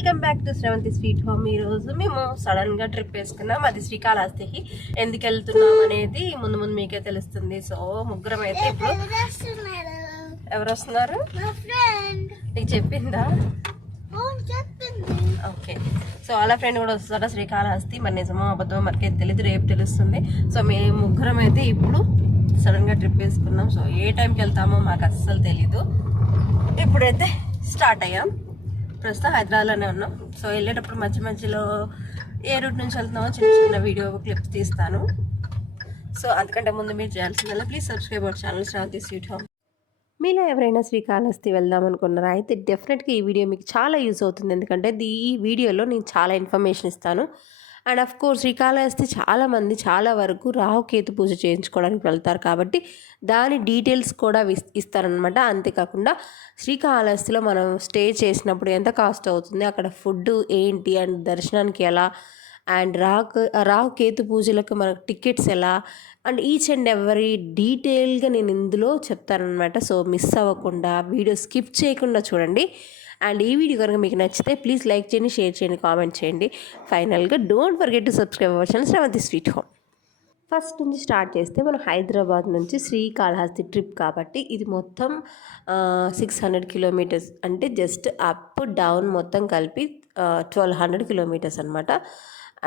Welcome back to Sravanthi sweet home. ఈ రోజు మేము సడన్గా ట్రిప్ వేసుకున్నాం. అది శ్రీకాళహస్తికి ఎందుకు వెళ్తున్నాం అనేది ముందు ముందు మీకే తెలుస్తుంది. సో ముగ్గురం అయితే ఇప్పుడు ఎవరు వస్తున్నారు నీకు చెప్పిందా? ఓకే. సో వాళ్ళ ఫ్రెండ్ కూడా వస్తారా శ్రీకాళహస్తి? మరి నిజమో అబద్ధమో మనకైతే తెలియదు రేపు తెలుస్తుంది. సో మేము ముగ్గురం అయితే ఇప్పుడు సడన్గా ట్రిప్ వేసుకున్నాం. సో ఏ టైంకి వెళ్తామో మాకు అస్సలు తెలీదు. ఇప్పుడైతే స్టార్ట్ అయ్యాం. ప్రస్తుతం హైదరాబాద్లోనే ఉన్నాం. సో వెళ్ళేటప్పుడు మధ్య మధ్యలో ఏ రూట్ నుంచి వెళ్తున్నామో చిన్న చిన్న వీడియో క్లిప్స్ తీస్తాను. సో అందుకంటే ముందు మీరు చేయాల్సిందల్లా please subscribe our channel Sravanthi sweet home మీలో ఎవరైనా శ్రీకాళహస్తి వెళ్దాం అనుకున్నారా? అయితే డెఫినెట్గా ఈ వీడియో మీకు చాలా యూజ్ అవుతుంది. ఎందుకంటే ఈ వీడియోలో నేను చాలా ఇన్ఫర్మేషన్ ఇస్తాను. అండ్ అఫ్ కోర్స్ శ్రీకాళహస్తి చాలామంది చాలా వరకు రాహుకేతు పూజ చేయించుకోవడానికి వెళ్తారు కాబట్టి దాని డీటెయిల్స్ కూడా ఇస్తారనమాట అంతేకాకుండా శ్రీకాళహస్తిలో మనం స్టే చేసినప్పుడు ఎంత కాస్ట్ అవుతుంది అక్కడ ఫుడ్ ఏంటి అండ్ దర్శనానికి ఎలా అండ్ రాహు రాహుకేతు పూజలకు మనకు టికెట్స్ ఎలా అండ్ ఈచ్ అండ్ ఎవరీ డీటెయిల్గా నేను ఇందులో చెప్తానమాట సో మిస్ అవ్వకుండా వీడియో స్కిప్ చేయకుండా చూడండి. అండ్ ఈ వీడియో కనుక మీకు నచ్చితే ప్లీజ్ లైక్ చేయండి షేర్ చేయండి కామెంట్ చేయండి. ఫైనల్గా don't forget to subscribe our channel Sravanthi sweet home. First నుంచి స్టార్ట్ చేస్తే మనం హైదరాబాద్ నుంచి శ్రీకాళహస్తి ట్రిప్ కాబట్టి ఇది మొత్తం సిక్స్ హండ్రెడ్ కిలోమీటర్స్ అంటే జస్ట్ అప్ డౌన్ మొత్తం కలిపి ట్వెల్వ్ హండ్రెడ్ కిలోమీటర్స్ అనమాట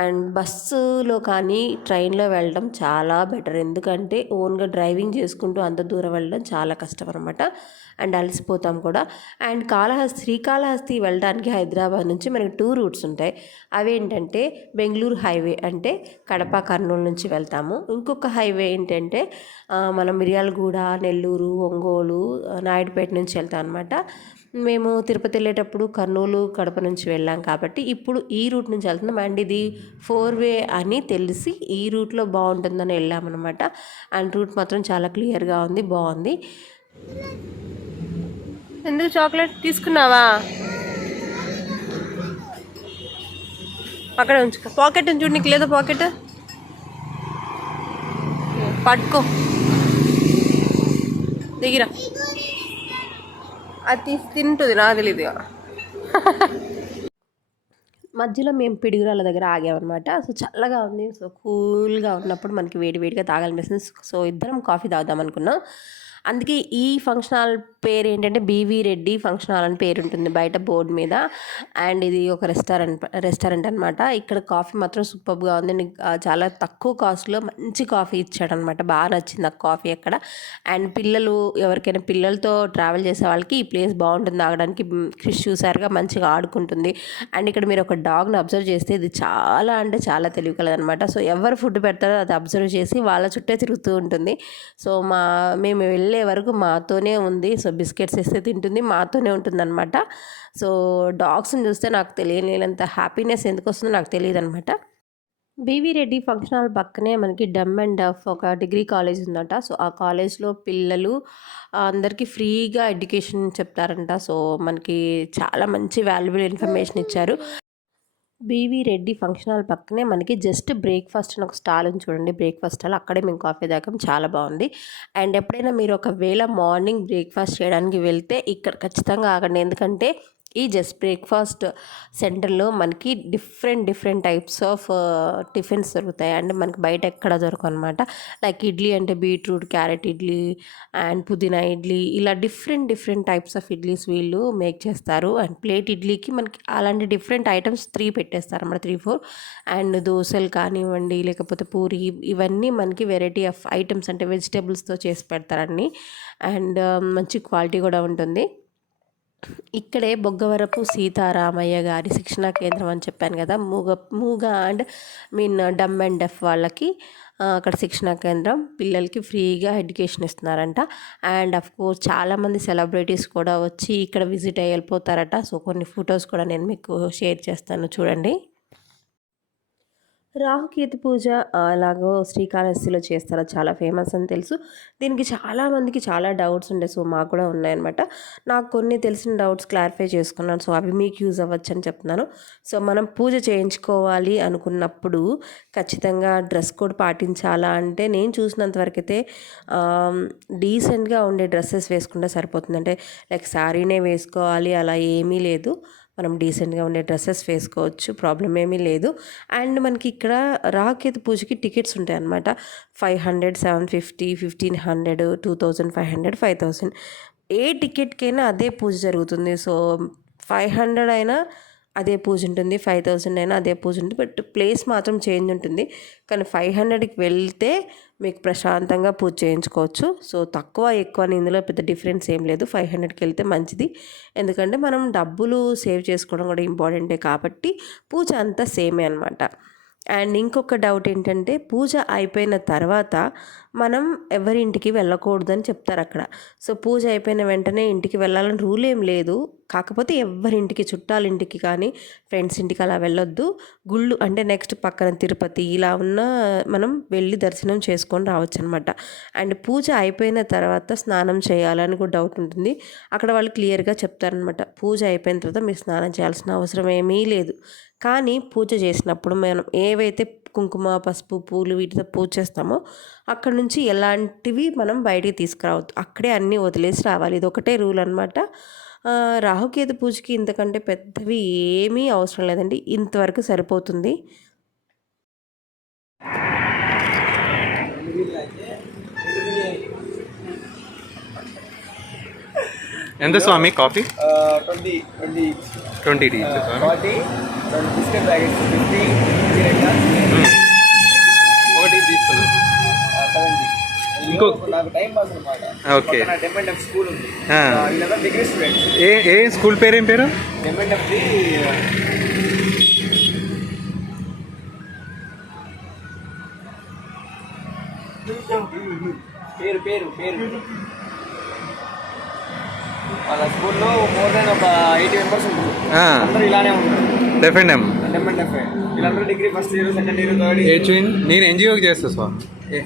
అండ్ బస్సులో కానీ ట్రైన్లో వెళ్ళడం చాలా బెటర్ ఎందుకంటే ఓన్గా డ్రైవింగ్ చేసుకుంటూ అంత దూరం వెళ్ళడం చాలా కష్టం అనమాట అండ్ అలసిపోతాం కూడా. అండ్ కాళహస్తి శ్రీకాళహస్తి వెళ్ళడానికి హైదరాబాద్ నుంచి మనకి టూ రూట్స్ ఉంటాయి. అవి ఏంటంటే బెంగళూరు హైవే అంటే కడప కర్నూలు నుంచి వెళ్తాము. ఇంకొక హైవే ఏంటంటే మనం మిర్యాలగూడ నెల్లూరు ఒంగోలు నాయుడుపేట నుంచి వెళ్తాం అనమాట మేము తిరుపతి వెళ్ళేటప్పుడు కర్నూలు కడప నుంచి వెళ్ళాం కాబట్టి ఇప్పుడు ఈ రూట్ నుంచి వెళ్తున్నాం. అండ్ ఇది ఫోర్ వే అని తెలిసి ఈ రూట్లో బాగుంటుందని వెళ్ళామన్నమాట. అండ్ రూట్ మాత్రం చాలా క్లియర్గా ఉంది బాగుంది. ఎందుకు చాక్లెట్ తీసుకున్నావా? అక్కడ ఉంచుకో పాకెట్ చూడు నీకు లేదా పాకెట్? పట్టుకో. దిగిరా. అది తీసి తింటుంది నాకు తెలియదు మధ్యలో మేము పిడుగురాల దగ్గర ఆగామన్నమాట. సో చల్లగా ఉంది. సో కూల్గా ఉన్నప్పుడు మనకి వేడి వేడిగా తాగాలనిపిస్తుంది. సో ఇద్దరం కాఫీ తాగుదాం అనుకున్నాం. అందుకే ఈ ఫంక్షన్ హాల్ పేరు ఏంటంటే బీవీ రెడ్డి ఫంక్షన్ హాల్ అని పేరు ఉంటుంది బయట బోర్డు మీద. అండ్ ఇది ఒక రెస్టారెంట్ రెస్టారెంట్ అనమాట ఇక్కడ కాఫీ మాత్రం సూపర్గా ఉంది. చాలా తక్కువ కాస్ట్లో మంచి కాఫీ ఇచ్చాడనమాట బాగా నచ్చింది ఆ కాఫీ అక్కడ. అండ్ పిల్లలు ఎవరికైనా పిల్లలతో ట్రావెల్ చేసే వాళ్ళకి ఈ ప్లేస్ బాగుంటుంది ఆగడానికి. క్రిష్ చూసారుగా మంచిగా ఆడుకుంటుంది. అండ్ ఇక్కడ మీరు ఒక డాగ్ని అబ్జర్వ్ చేస్తే ఇది చాలా అంటే చాలా తెలివికలదనమాట సో ఎవరు ఫుడ్ పెడతారో అది అబ్జర్వ్ చేసి వాళ్ళ చుట్టే తిరుగుతూ ఉంటుంది. సో మా మేము వెళ్ళి వరకు మాతోనే ఉంది. సో బిస్కెట్స్ వేస్తే తింటుంది మాతోనే ఉంటుందన్నమాట. సో డాగ్స్ని చూస్తే నాకు తెలియలేనంత హ్యాపీనెస్ ఎందుకు వస్తుందో నాకు తెలియదు అనమాట బీవీ రెడ్డి ఫంక్షన్ హాల్ పక్కనే మనకి డమ్ అండ్ డఫ్ ఒక డిగ్రీ కాలేజ్ ఉందట. సో ఆ కాలేజ్లో పిల్లలు అందరికీ ఫ్రీగా ఎడ్యుకేషన్ చెప్తారంట. సో మనకి చాలా మంచి వాల్యుబుల్ ఇన్ఫర్మేషన్ ఇచ్చారు. బీవీ రెడ్డి ఫంక్షన్ హాల్ పక్కనే మనకి జస్ట్ బ్రేక్ఫాస్ట్ అని ఒక స్టాల్ ఉంది చూడండి. బ్రేక్ఫాస్ట్ స్టాల్ అక్కడే మేము కాఫీ తాగాం. చాలా బాగుంది. అండ్ ఎప్పుడైనా మీరు ఒకవేళ మార్నింగ్ బ్రేక్ఫాస్ట్ చేయడానికి వెళ్తే ఇక్కడ ఖచ్చితంగా ఆగండి. ఎందుకంటే ఈ జస్ట్ బ్రేక్ఫాస్ట్ సెంటర్లో మనకి different different types of tiffins దొరుకుతాయి. అండ్ మనకి బయట ఎక్కడ దొరకవు అనమాట లైక్ ఇడ్లీ అంటే బీట్రూట్ క్యారెట్ ఇడ్లీ అండ్ పుదీనా ఇడ్లీ. ఇలా different different types of idlis వీళ్ళు మేక్ చేస్తారు. అండ్ ప్లేట్ ఇడ్లీకి మనకి అలాంటి డిఫరెంట్ ఐటమ్స్ త్రీ పెట్టేస్తారు అన్నమాట త్రీ ఫోర్. అండ్ దోశలు కానివ్వండి లేకపోతే పూరి ఇవన్నీ మనకి వెరైటీ ఆఫ్ ఐటమ్స్ అంటే వెజిటేబుల్స్తో చేసి పెడతారండి అండ్ మంచి క్వాలిటీ కూడా ఉంటుంది. ఇక్కడే బొగ్గవరపు సీతారామయ్య గారి శిక్షణా కేంద్రం అని చెప్పాను కదా మూగ మూగ and mean dumb and deaf వాళ్ళకి అక్కడ శిక్షణా కేంద్రం పిల్లలకి ఫ్రీగా ఎడ్యుకేషన్ ఇస్తున్నారంట. అండ్ అఫ్ కోర్స్ చాలామంది సెలబ్రిటీస్ కూడా వచ్చి ఇక్కడ విజిట్ అయ్యి వెళ్ళిపోతారట. సో కొన్ని ఫొటోస్ కూడా నేను మీకు షేర్ చేస్తాను చూడండి. రాహుకేతు పూజ అలాగో ఎలాగో శ్రీకాళహస్తిలో చేస్తారో చాలా ఫేమస్ అని తెలుసు. దీనికి చాలా మందికి చాలా డౌట్స్ ఉండే సో మాకు కూడా ఉన్నాయన్నమాట. నాకు కొన్ని తెలిసిన డౌట్స్ క్లారిఫై చేసుకున్నాను సో అవి మీకు యూజ్ అవ్వచ్చు అని చెప్తున్నాను. సో మనం పూజ చేయించుకోవాలి అనుకున్నప్పుడు ఖచ్చితంగా డ్రెస్ కోడ్ పాటించాలా అంటే నేను చూసినంత వరకు అయితే డీసెంట్గా ఉండే డ్రెస్సెస్ వేసుకుంటే సరిపోతుంది. అంటే లైక్ శారీనే వేసుకోవాలి అలా ఏమీ లేదు. మనం డీసెంట్గా ఉండే డ్రెస్సెస్ వేసుకోవచ్చు ప్రాబ్లం ఏమీ లేదు. అండ్ మనకి ఇక్కడ రాకేతు పూజకి టికెట్స్ ఉంటాయి అన్నమాట. Five hundred seven fifty fifteen hundred two thousand five hundred five thousand ఏ టికెట్కైనా అదే పూజ జరుగుతుంది. సో ఫైవ్ హండ్రెడ్ అయినా అదే పూజ ఉంటుంది ఫైవ్ థౌజండ్ అయినా అదే పూజ ఉంటుంది. బట్ ప్లేస్ మాత్రం చేంజ్ ఉంటుంది. కానీ ఫైవ్ హండ్రెడ్కి వెళ్తే మీకు ప్రశాంతంగా పూజ చేయించుకోవచ్చు. సో తక్కువ ఎక్కువ అని ఇందులో పెద్ద డిఫరెన్స్ ఏం లేదు. ఫైవ్ హండ్రెడ్కి వెళ్తే మంచిది. ఎందుకంటే మనం డబ్బులు సేవ్ చేసుకోవడం కూడా ఇంపార్టెంటే కాబట్టి పూజ అంతా సేమే అనమాట అండ్ ఇంకొక డౌట్ ఏంటంటే పూజ అయిపోయిన తర్వాత మనం ఎవరి ఇంటికి వెళ్ళకూడదని చెప్తారు అక్కడ. సో పూజ అయిపోయిన వెంటనే ఇంటికి వెళ్ళాలని రూల్ ఏం లేదు. కాకపోతే ఎవరింటికి చుట్టాల ఇంటికి కానీ ఫ్రెండ్స్ ఇంటికి అలా వెళ్ళొద్దు. గుళ్ళు అంటే నెక్స్ట్ పక్కన తిరుపతి ఇలా ఉన్న మనం వెళ్ళి దర్శనం చేసుకొని రావచ్చు అనమాట అండ్ పూజ అయిపోయిన తర్వాత స్నానం చేయాలని కూడా డౌట్ ఉంటుంది. అక్కడ వాళ్ళు క్లియర్గా చెప్తారనమాట పూజ అయిపోయిన తర్వాత మీరు స్నానం చేయాల్సిన అవసరం ఏమీ లేదు. కానీ పూజ చేసినప్పుడు మనం ఏవైతే కుంకుమ పసుపు పూలు వీటితో పూజ చేస్తామో అక్కడ నుంచి ఎలాంటివి మనం బయటికి తీసుకురావద్దు. అక్కడే అన్నీ వదిలేసి రావాలి. ఇది ఒకటే రూల్ అనమాట రాహుకేతు పూజకి ఇంతకంటే పెద్దవి ఏమీ అవసరం లేదండి. ఇంతవరకు సరిపోతుంది. ఎంత స్వామి? Coffee? Twenty twenty. Twenty tea biscuit packets fifty. ఒకటి తీసుకున్నాను ఓకే. ఏ ఏ స్కూల్ పేరు ఏం పేరు? పేరు పేరు పేరు. వాళ్ళ స్కూల్లో మోర్ దెన్ ఒక ఎయిటీ మెంబర్స్ ఉంటారు. అందరూ ఇలానే ఉంటారు డెఫెండ్ ఎం డెమెంట్ ఎఫ్ఐ వీళ్ళందరూ degree first year second year third ఏ ఇయర్. చూయిన్ నేను ఎన్జిఓకి చేస్తా స్వామి. ఏ?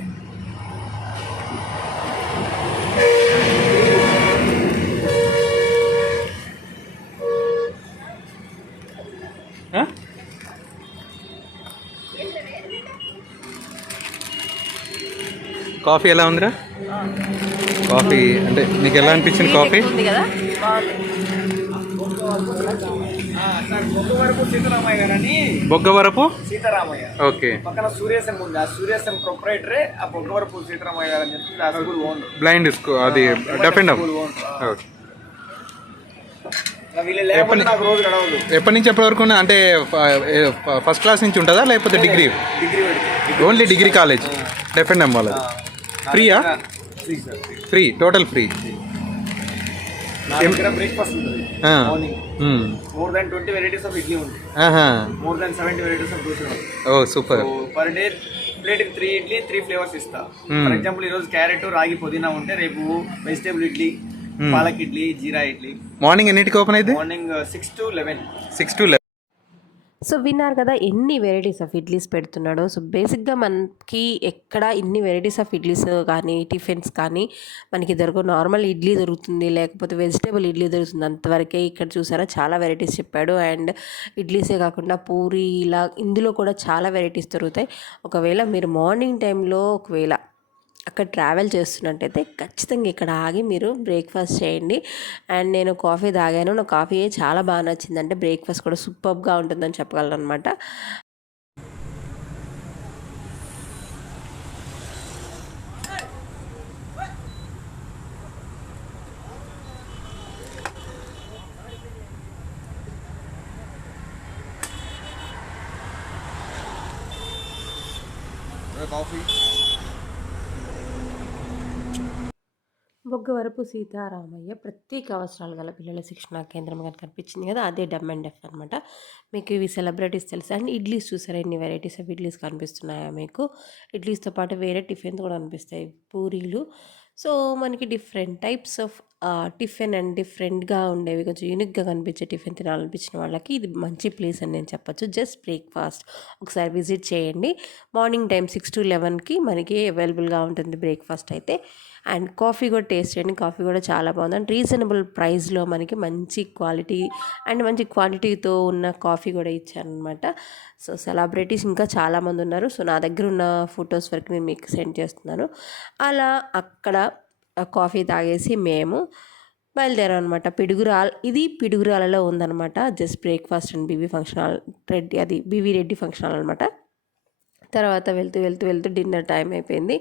కాఫీ ఎలా ఉందిరా? కాఫీ అంటే నీకు ఎలా అనిపించింది కాఫీ? కదా సార్ బొగ్గ వరకు సీతారామయ్య గారని బొగ్గవరపు సీతారామయ్య ఓకే. పక్కన సూర్యసం ఉంది. ఆ సూర్యసం ప్రొపరేటరే ఆ బొగ్గవరపు సీతారామయ్య గారు అని చెప్పి ఆ స్కూల్ ఓనర్ బ్లైండ్ స్కూ- అది డెఫెండ్ స్కూల్ ఓకే. ఎప్పటి నుంచి ఎప్పటి వరకు అంటే ఫస్ట్ క్లాస్ నుంచి ఉంటుందా లేకపోతే degree? Only degree college depend వాళ్ళది ఫ్రీయా free total free breakfast more than twenty varieties of idli ఉంది. More than seventy varieties of dosa ఉంది. ఓ super. Per day plate three idli three flavours ఇస్తా. For example ఈ రోజు carrot రాగి పుదీనా ఉంటే రేపు వెజిటేబుల్ ఇడ్లీ పాలక్ ఇడ్లీ జీరా ఇడ్లీ మార్నింగ్ ఎన్నిటికి ఓపెన్ అయితే morning six to eleven six to eleven so విన్నారు కదా ఎన్ని వెరైటీస్ ఆఫ్ ఇడ్లీస్ పెడుతున్నాడో. సో బేసిక్గా మనకి ఎక్కడ ఇన్ని వెరైటీస్ ఆఫ్ ఇడ్లీస్ కానీ టిఫిన్స్ కానీ మనకి దొరకవు. నార్మల్ ఇడ్లీ దొరుకుతుంది లేకపోతే వెజిటేబుల్ ఇడ్లీ దొరుకుతుంది. అంతవరకే ఇక్కడ చూసారా చాలా వెరైటీస్ చెప్పాడు. అండ్ ఇడ్లీసే కాకుండా పూరి ఇలా ఇందులో కూడా చాలా వెరైటీస్ దొరుకుతాయి. ఒకవేళ మీరు మార్నింగ్ టైంలో ఒకవేళ అక్కడ ట్రావెల్ చేస్తున్నట్టయితే ఖచ్చితంగా ఇక్కడ ఆగి మీరు బ్రేక్ఫాస్ట్ చేయండి. అండ్ నేను కాఫీ తాగాను. నా కాఫీ చాలా బాగా నచ్చింది అంటే బ్రేక్ఫాస్ట్ కూడా సూపర్గా ఉంటుందని చెప్పగలను అనమాట coffee. బొగ్గవరపు సీతారామయ్య ప్రత్యేక అవసరాలు గల పిల్లల శిక్షణ కేంద్రం కనుక కనిపించింది కదా అదే డమ్ అండ్ డెఫ్ అనమాట మీకు ఇవి సెలబ్రిటీస్ తెలుసు అండ్? ఇడ్లీస్ చూసారా? ఎన్ని వెరైటీస్ ఆఫ్ ఇడ్లీస్ కనిపిస్తున్నాయా మీకు. ఇడ్లీస్తో పాటు వేరే టిఫిన్స్ కూడా కనిపిస్తాయి పూరీలు. సో మనకి different types of tiffin and డిఫరెంట్గా ఉండేవి కొంచెం యూనిక్గా కనిపించే టిఫిన్ తినాలనిపించిన వాళ్ళకి ఇది మంచి ప్లేస్ అని నేను చెప్పచ్చు. జస్ట్ బ్రేక్ఫాస్ట్ ఒకసారి విజిట్ చేయండి. మార్నింగ్ టైం సిక్స్ టు లెవెన్కి మనకి అవైలబుల్గా ఉంటుంది బ్రేక్ఫాస్ట్ అయితే. అండ్ కాఫీ కూడా టేస్ట్ చేయండి. కాఫీ కూడా చాలా బాగుంది. అండ్ రీజనబుల్ ప్రైస్లో మనకి మంచి క్వాలిటీ అండ్ మంచి క్వాంటిటీతో ఉన్న కాఫీ కూడా ఇచ్చారనమాట సో సెలబ్రిటీస్ ఇంకా చాలామంది ఉన్నారు. సో నా దగ్గర ఉన్న ఫొటోస్ వరకు నేను మీకు సెండ్ చేస్తున్నాను. అలా అక్కడ కాఫీ తాగేసి మేము బయలుదేరాం అనమాట పిడుగురాల్ ఇది పిడుగురాలలో ఉందన్నమాట. Just breakfast and BV function hall Reddy అది బీవీ రెడ్డి ఫంక్షన్ హాల్ అనమాట తర్వాత వెళ్తూ వెళ్తూ వెళ్తూ డిన్నర్ టైం అయిపోయింది.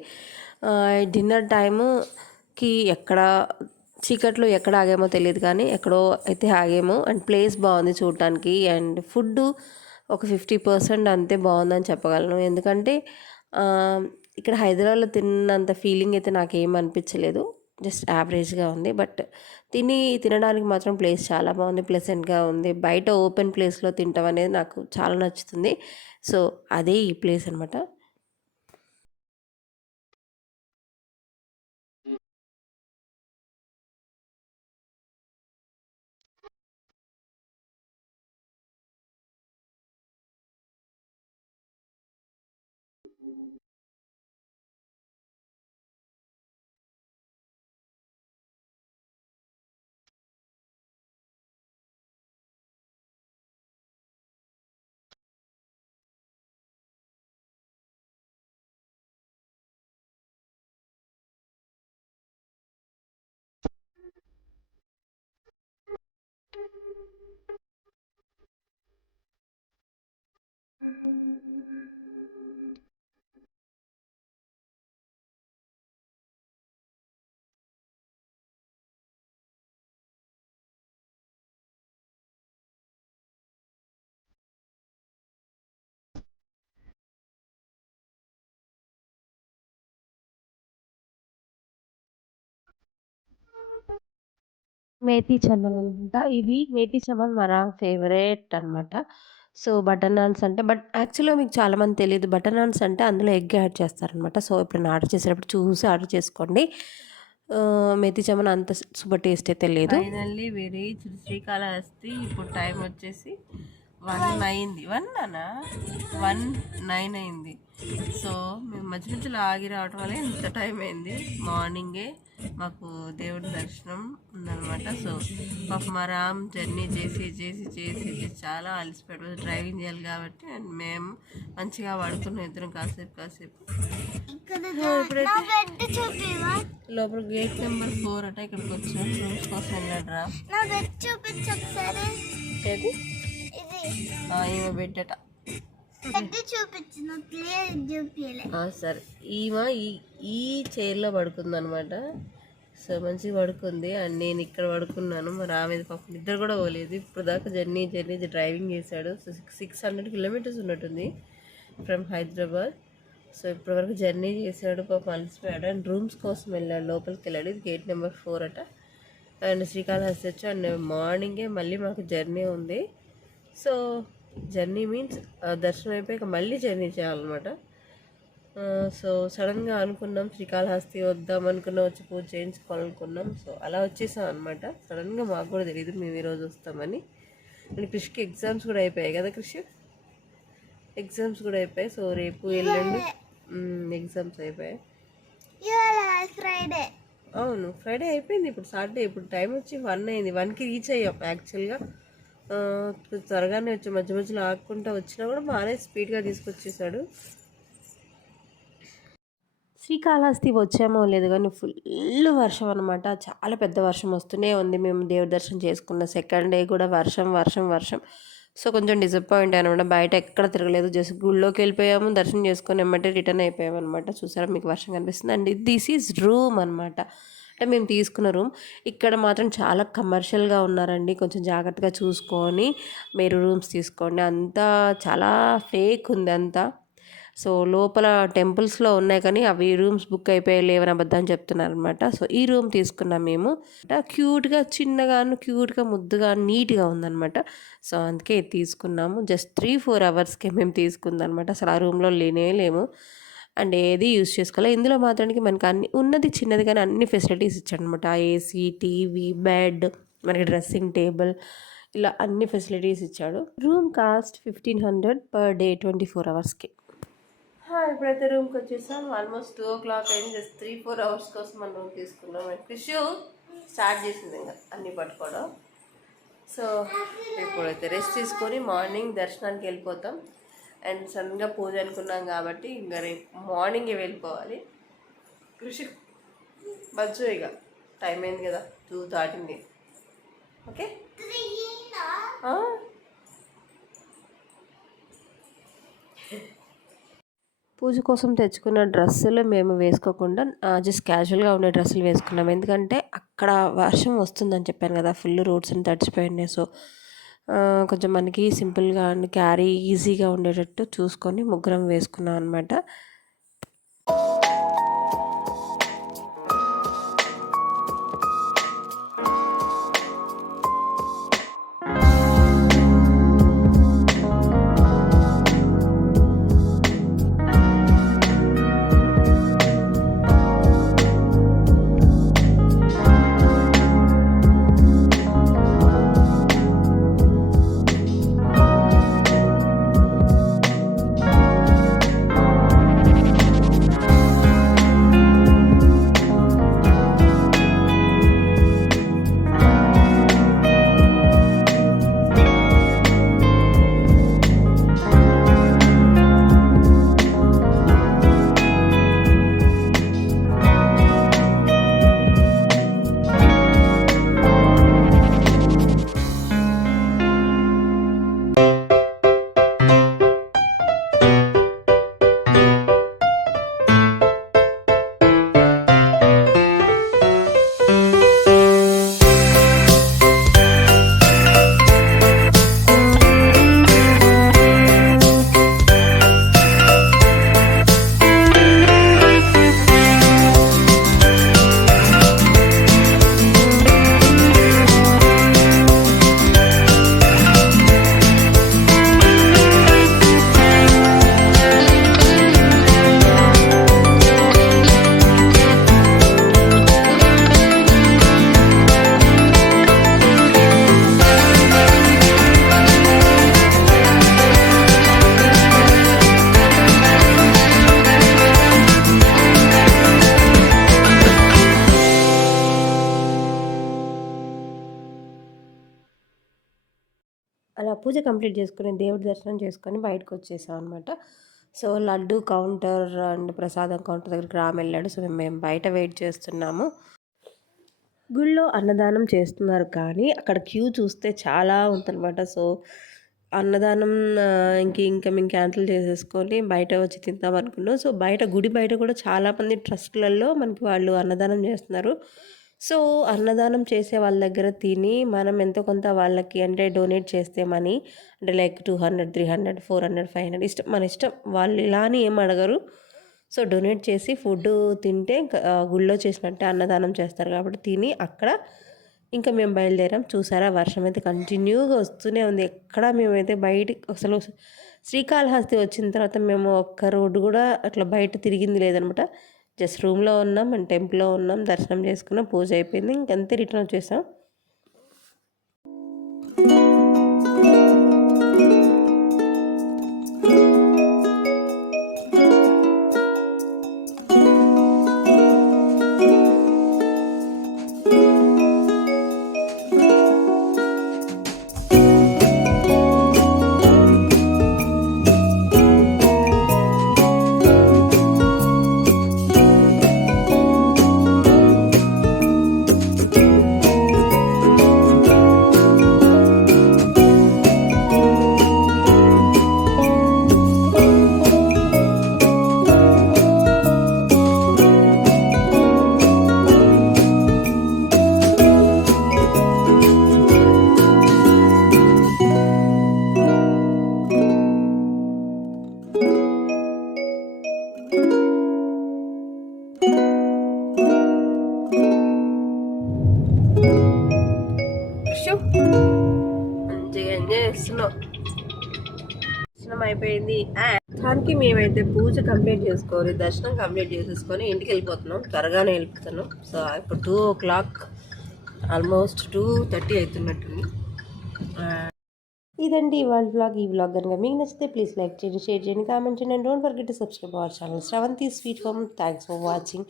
డిన్నర్ టైముకి ఎక్కడ చీకట్లో ఎక్కడ ఆగామో తెలియదు కానీ ఎక్కడో అయితే ఆగాము. అండ్ ప్లేస్ బాగుంది చూడటానికి అండ్ ఫుడ్ ఒక ఫిఫ్టీ పర్సెంట్ అంతే బాగుందని చెప్పగలను. ఎందుకంటే ఇక్కడ హైదరాబాద్లో తిన్నంత ఫీలింగ్ అయితే నాకేం అనిపించలేదు. జస్ట్ యావరేజ్గా ఉంది. బట్ తిని తినడానికి మాత్రం ప్లేస్ చాలా బాగుంది ప్లెసెంట్గా ఉంది. బయట ఓపెన్ ప్లేస్లో తింటాం అనేది నాకు చాలా నచ్చుతుంది. సో అదే ఈ ప్లేస్ అనమాట మేతి చమల్ అనమాట ఇది మేతి చమల్ మన ఫేవరెట్ అనమాట సో బటర్ నాన్స్ అంటే బట్ యాక్చువల్గా మీకు చాలామంది తెలియదు బటర్ నాన్స్ అంటే అందులో ఎగ్ యాడ్ చేస్తారనమాట సో ఇప్పుడు ఆర్డర్ చేసేటప్పుడు చూసి ఆర్డర్ చేసుకోండి. మెతి చమన అంత సూపర్ టేస్ట్ అయితే లేదు ఫైనల్లీ వేరే శ్రీకాళహస్తి ఇప్పుడు టైం వచ్చేసి వన్ అయింది వన్ అనా వన్ నైన్ అయింది. సో మేము మధ్య మధ్యలో ఆగి రావడం వల్ల ఇంత టైం అయింది. మార్నింగే మాకు దేవుడి దర్శనం ఉందన్నమాట. సో పాప మా రామ్ జర్నీ చేసి చేసి చేసి చాలా అలసిపోయాడు. డ్రైవింగ్ చేయాలి కాబట్టి అండ్ మేము మంచిగా పడుకున్నాం ఇద్దరం కాసేపు కాసేపు. లోపల గేట్ నెంబర్ ఫోర్ అట ఇక్కడికి వచ్చాం. రూమ్స్ కోసం వెళ్ళాడు రా చూపించు ఈమె పెట్టట బెడ్ చూపించు నా ప్లేయర్ చూపించలే ఆ, సరే. ఈమె ఈ ఈ చైర్లో పడుకుంది అనమాట సో మంచిగా పడుకుంది. అండ్ నేను ఇక్కడ పడుకున్నాను. మరి ఆమె పాపం నిద్ర కూడా పోలేదు. ఇప్పుడు దాకా జర్నీ జర్నీ డ్రైవింగ్ చేశాడు. So six six hundred kilometres ఉన్నట్టుంది ఫ్రమ్ హైదరాబాద్ సో ఇప్పటివరకు జర్నీ చేశాడు. పాపం అలసిపోయాడు. అండ్ రూమ్స్ కోసం వెళ్ళాడు. లోపలికి వెళ్ళాడు. ఇది గేట్ నెంబర్ ఫోర్ అట. అండ్ శ్రీకాళహస్తి వచ్చి అండ్ మార్నింగే మళ్ళీ మాకు జర్నీ ఉంది. సో జర్నీ మీన్స్ దర్శనం అయిపోయాక మళ్ళీ జర్నీ చేయాలన్నమాట. సో సడన్గా అనుకున్నాం శ్రీకాళహస్తి వద్దాం అనుకున్నాం వచ్చి పూజ చేయించుకోవాలనుకున్నాం. సో అలా వచ్చేసాం అనమాట సడన్గా మాకు కూడా తెలియదు మేము ఈరోజు వస్తామని. అండ్ కృష్కి ఎగ్జామ్స్ కూడా అయిపోయాయి కదా కృషి ఎగ్జామ్స్ కూడా అయిపోయాయి. సో రేపు ఎల్లుండి ఎగ్జామ్స్ అయిపోయాయి. ఫ్రైడే అవును ఫ్రైడే అయిపోయింది. ఇప్పుడు సాటర్డే ఇప్పుడు టైం వచ్చి వన్ అయింది. వన్కి రీచ్ అయ్యాం యాక్చువల్గా త్వరగానే వచ్చి మధ్య మధ్యలో ఆకుంటూ వచ్చినా కూడా బాగానే స్పీడ్గా తీసుకొచ్చేసాడు. శ్రీకాళహస్తి వచ్చామో లేదు కానీ ఫుల్ వర్షం అనమాట చాలా పెద్ద వర్షం వస్తూనే ఉంది. మేము దేవుడి దర్శనం చేసుకున్న సెకండ్ డే కూడా వర్షం వర్షం వర్షం. సో కొంచెం డిసప్పాయింట్ అనమాట బయట ఎక్కడ తిరగలేదు. జస్ట్ గుళ్ళోకి వెళ్ళిపోయాము. దర్శనం చేసుకొని ఎమ్మటే రిటర్న్ అయిపోయాము అనమాట చూసారా? మీకు వర్షం కనిపిస్తుంది. అండ్ దిస్ ఈజ్ రూమ్ అనమాట అంటే మేము తీసుకున్న రూమ్ ఇక్కడ మాత్రం చాలా కమర్షియల్గా ఉన్నారండి. కొంచెం జాగ్రత్తగా చూసుకొని మీరు రూమ్స్ తీసుకోండి. అంతా చాలా ఫేక్ ఉంది అంతా. సో లోపల టెంపుల్స్లో ఉన్నాయి కానీ అవి రూమ్స్ బుక్ అయిపోయి లేవని అబద్ధాన్ని చెప్తున్నారు అనమాట సో ఈ రూమ్ తీసుకున్నాం మేము. క్యూట్గా చిన్నగాను క్యూట్గా ముద్దుగా నీట్గా ఉందనమాట సో అందుకే తీసుకున్నాము. జస్ట్ త్రీ ఫోర్ అవర్స్కే మేము తీసుకుందనమాట అసలు ఆ రూమ్లో లేనే లేము. అండ్ ఏది యూస్ చేసుకోవాలి ఇందులో మాత్రానికి మనకి అన్ని ఉన్నది చిన్నది కానీ అన్ని ఫెసిలిటీస్ ఇచ్చారనమాట ఏసీ టీవీ బెడ్ మనకి డ్రెస్సింగ్ టేబుల్ ఇలా అన్ని ఫెసిలిటీస్ ఇచ్చాడు. Room cost fifteen hundred per day twenty four అవర్స్కి. ఇప్పుడైతే రూమ్కి వచ్చేసాం. ఆల్మోస్ట్ టూ ఓ క్లాక్ అయింది. జస్ట్ త్రీ ఫోర్ అవర్స్ కోసం మనం రూమ్ తీసుకున్నాం. అండ్ ఫిష్ స్టార్ట్ చేసింది ఇంకా అన్నీ పట్టుకోవడం. సో ఇప్పుడైతే రెస్ట్ తీసుకొని మార్నింగ్ దర్శనానికి వెళ్ళిపోతాం. అండ్ సడన్గా పూజ అనుకున్నాం కాబట్టి ఇంకా రేపు మార్నింగే వెళ్ళిపోవాలి. కృషి బజ్జు ఇక టైం అయింది కదా టూ దాటింది ఓకే? పూజ కోసం తెచ్చుకున్న డ్రెస్సులు మేము వేసుకోకుండా జస్ట్ క్యాజువల్గా ఉండే డ్రెస్సులు వేసుకున్నాం. ఎందుకంటే అక్కడ వర్షం వస్తుందని చెప్పాను కదా ఫుల్ రోడ్స్ అని తడిచిపోయింది సో కొంచెం మనకి సింపుల్గా అండ్ క్యారీ ఈజీగా ఉండేటట్టు చూసుకొని ముగ్గురం వేసుకున్నాం అనమాట కంప్లీట్ చేసుకుని దేవుడి దర్శనం చేసుకొని బయటకు వచ్చేసాం అనమాట so laddu counter and prasadam counter దగ్గరికి రామ్ వెళ్ళాడు సో మేము బయట వెయిట్ చేస్తున్నాము. గుళ్ళో అన్నదానం చేస్తున్నారు కానీ అక్కడ క్యూ చూస్తే చాలా ఉందన్నమాట. సో అన్నదానం ఇంక ఇంకా మేము క్యాన్సిల్ చేసేసుకొని బయట వచ్చి తిందాం అనుకున్నాం. సో బయట గుడి బయట కూడా చాలామంది ట్రస్ట్లలో మనకి వాళ్ళు అన్నదానం చేస్తున్నారు. సో అన్నదానం చేసే వాళ్ళ దగ్గర తిని మనం ఎంతో కొంత వాళ్ళకి అంటే డొనేట్ చేస్తే మనీ అంటే like two hundred three hundred four hundred five hundred ఇష్టం మన ఇష్టం వాళ్ళు ఇలా అని ఏం అడగరు. సో డొనేట్ చేసి ఫుడ్ తింటే ఇంకా, గుళ్ళో చేసినట్టే అన్నదానం చేస్తారు కాబట్టి తిని అక్కడ ఇంకా మేము బయలుదేరాం. చూసారా వర్షం అయితే కంటిన్యూగా వస్తూనే ఉంది. ఎక్కడ మేమైతే బయటికి అసలు శ్రీకాళహస్తి వచ్చిన తర్వాత మేము ఒక్క రోడ్డు కూడా అట్లా బయట తిరిగింది లేదనమాట. జస్ట్ రూమ్లో ఉన్నాం అండ్ టెంపుల్లో ఉన్నాం దర్శనం చేసుకున్నాం పూజ అయిపోయింది. ఇంకంతే రిటర్న్ వచ్చేసాం. కంప్లీట్ చేసుకోవాలి దర్శనం కంప్లీట్ చేసేసుకొని ఇంటికి వెళ్ళిపోతున్నాం. త్వరగానే వెళ్ళిపోతున్నాం సో ఇప్పుడు two o'clock almost two thirty అవుతున్నట్టుంది ఇదండి ఇవాళ బ్లాగ్ ఈ బ్లాగ్ కనుక మీకు నచ్చితే ప్లీజ్ లైక్ చేయండి షేర్ చేయండి కామెంట్ చేయండి and don't forget to subscribe our channel Sravanthi sweet home. Thanks for watching